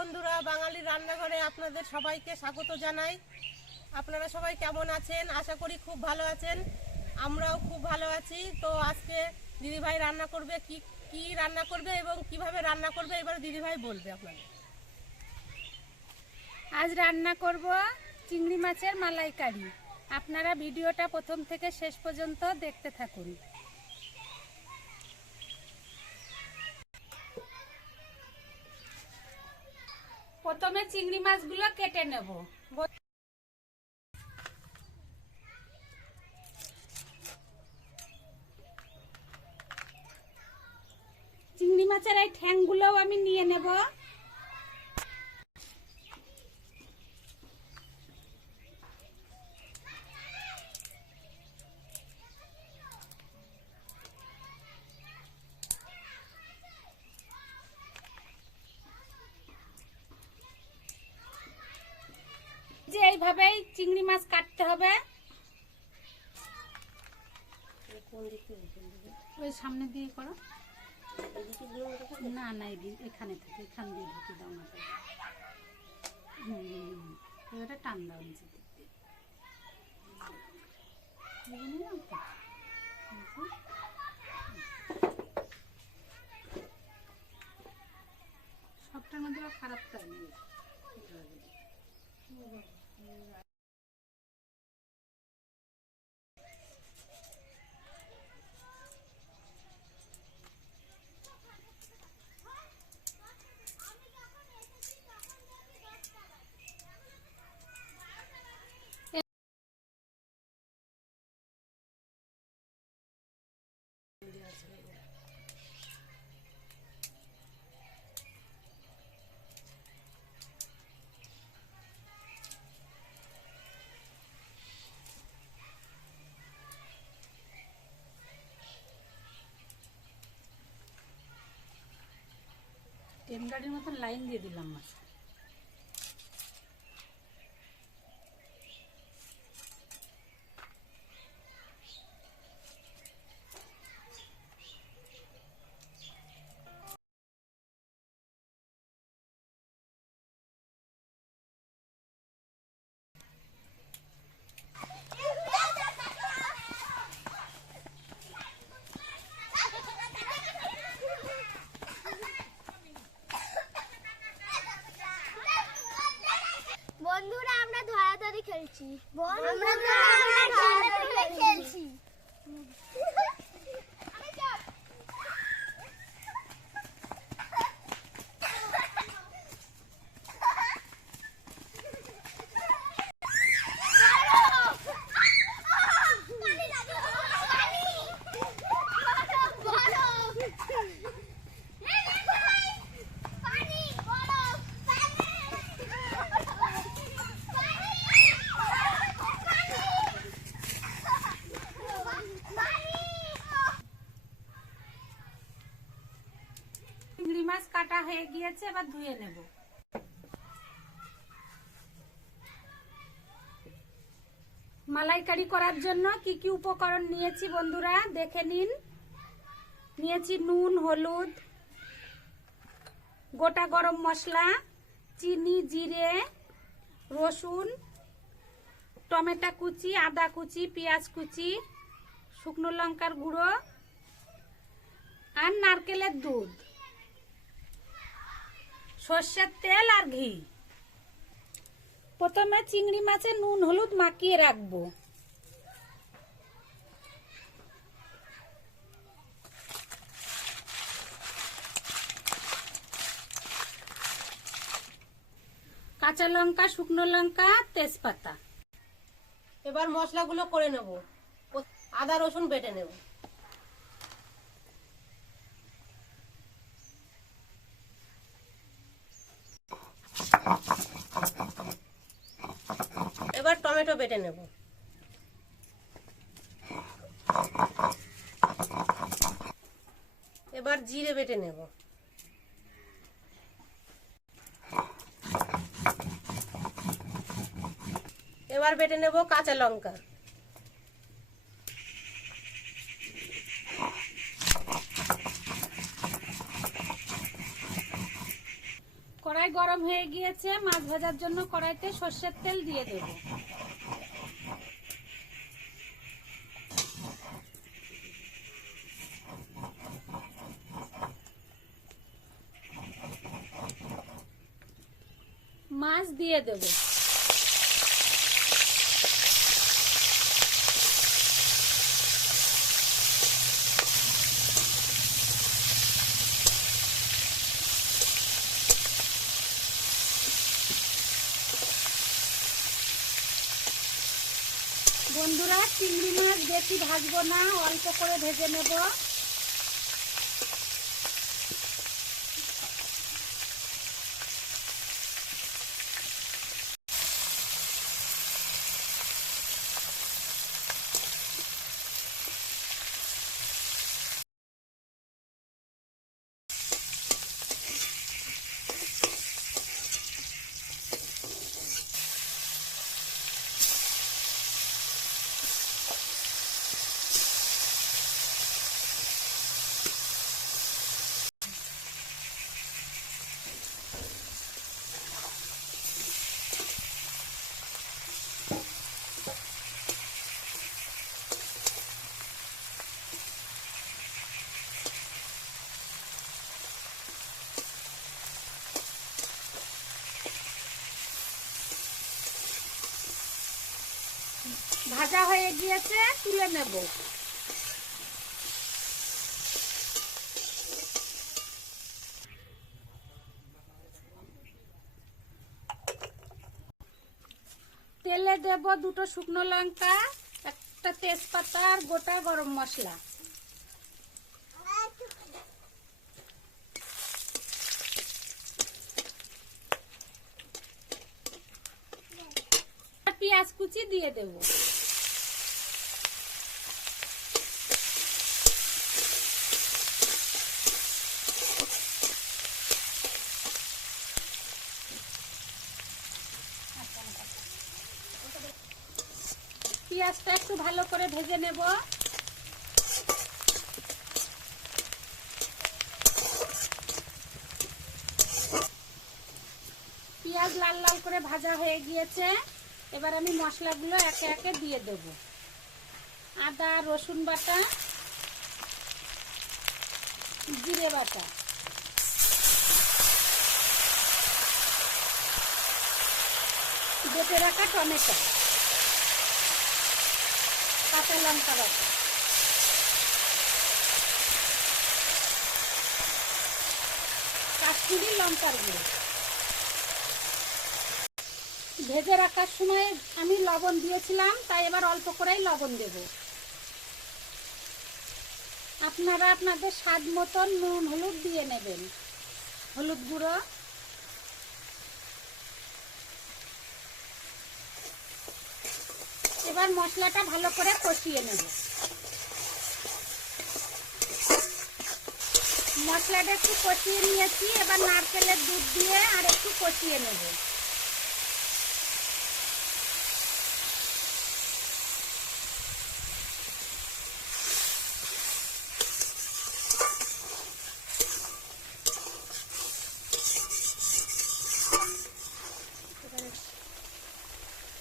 বন্ধুরা, বাঙালি রান্নাঘরে আপনাদের সবাইকে স্বাগত জানাই। আপনারা সবাই কেমন আছেন? আশা করি খুব ভালো আছেন। আমরাও খুব ভালো আছি। তো আজকে দিদিভাই রান্না করবে, কি রান্না করবে এবং কিভাবে রান্না করবে এবার দিদিভাই বলবে আপনাদের। আজ রান্না করব চিংড়ি মাছের মালাইকারি। আপনারা ভিডিওটা প্রথম থেকে শেষ পর্যন্ত দেখতে থাকুন। প্রথমে চিংড়ি মাছগুলো কেটে নেব। চিংড়ি মাছের এই ঠ্যাংগুলোও আমি নিয়ে নেব। যে এইভাবেই চিংড়ি মাছ কাটতে হবে। ওই সামনে দিয়ে করো। না না, এখানে থেকে এখান দিয়ে ঢুকে দাও না। এটা টান দাও নিচে। সবটার মধ্যে খারাপ তাই নেই। ট্রেন গাড়ির মতন লাইন দিয়ে দিলাম মাছ। বন্ধুরা, আমরা ধরাধরি খেলছি। খেলছি। চিংড়ি মাছ কাটা হয়ে গিয়েছে, এবার ধুয়ে নেব। মালাইকারি করার জন্য কি কি উপকরণ নিয়েছি বন্ধুরা দেখে নিন। নিয়েছি নুন, হলুদ, গোটা গরম মশলা, চিনি, জিরে, রসুন, টমেটো কুচি, আদা কুচি, পেঁয়াজ কুচি, শুকনো লঙ্কার গুঁড়ো আর নারকেলের দুধ, সর্ষের তেল আর ঘি। প্রথমে চিংড়ি মাছে নুন হলুদ মাখিয়ে রাখবো। কাঁচা লঙ্কা, শুকনো লঙ্কা, তেজপাতা। এবার মশলাগুলো করে নেব। আদা রসুন বেটে নেব। এবার টমেটো বেটে নেব। এবার জিরে বেটে নেব। এবার বেটে নেব কাঁচা লঙ্কা। কড়াই গরম গরম হয়ে গিয়েছে, মাছ ভাজার জন্য কড়াইতে সর্ষের তেল দিয়ে দেব। মাছ দিয়ে দেব। বন্ধুরা, চিংড়ি মাছ বেশি ভাজবো না, অল্প করে ভেজে নেব। ভাজা হয়ে গিয়েছে, তুলে নেব। তেলে দেব 2টো শুকনো লঙ্কা, একটা তেজপাতা আর গোটা গরম মশলা। পেঁয়াজ কুচি দিয়ে দেব। পেঁয়াজটা একটু ভালো করে ভেজে নেব। পেঁয়াজ লাল লাল করে ভাজা হয়ে গিয়েছে, এবার আমি মশলাগুলো একে একে দিয়ে দেব। আদা রসুন বাটা, জিরে বাটা, বেটে রাখা টমেটো, কাঁচা লঙ্কা বাটা, কাশ্মীরি লঙ্কার গুঁড়ো। ভেজে রাখার সময় আমি লবণ দিয়েছিলাম, তাই এবার অল্প করেই লবণ দেব। আপনারা আপনাদের স্বাদ মতন নুন হলুদ দিয়ে নেবেন। হলুদ গুঁড়ো, এবার মশলাটা ভালো করে কষিয়ে নেব। মশলাটা একটু কষিয়ে নিয়েছি, এবার নারকেলের দুধ দিয়ে আর একটু কষিয়ে নেব।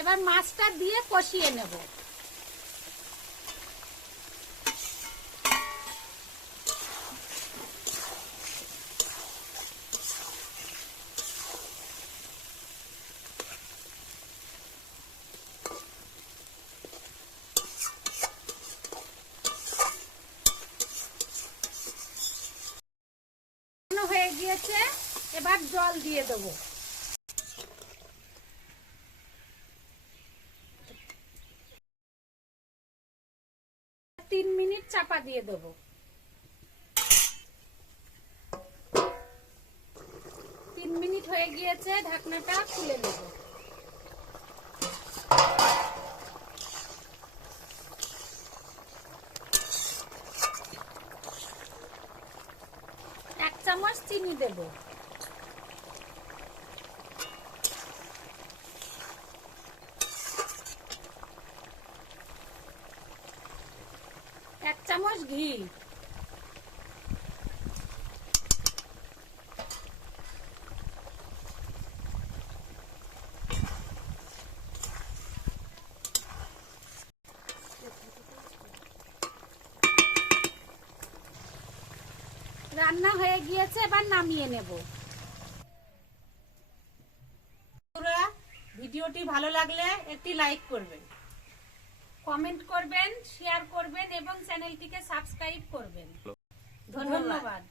এবার মাছটা দিয়ে কষিয়ে নেব। হয়ে গিয়েছে, এবার জল দিয়ে দেবো। 3 মিনিট চাপা দিয়ে দেবো। 3 মিনিট হয়ে গিয়েছে, ঢাকনাটা খুলে নেব। এক চামচ চিনি দেব। এক চামচ ঘি, রান্না হয়ে গিয়েছে, এবার নামিয়ে নেব। বন্ধুরা, ভিডিওটি ভালো লাগলে একটি লাইক করবেন, কমেন্ট করবেন, শেয়ার করবেন এবং চ্যানেলটিকে সাবস্ক্রাইব করবেন। ধন্যবাদ। ধন্যবাদ।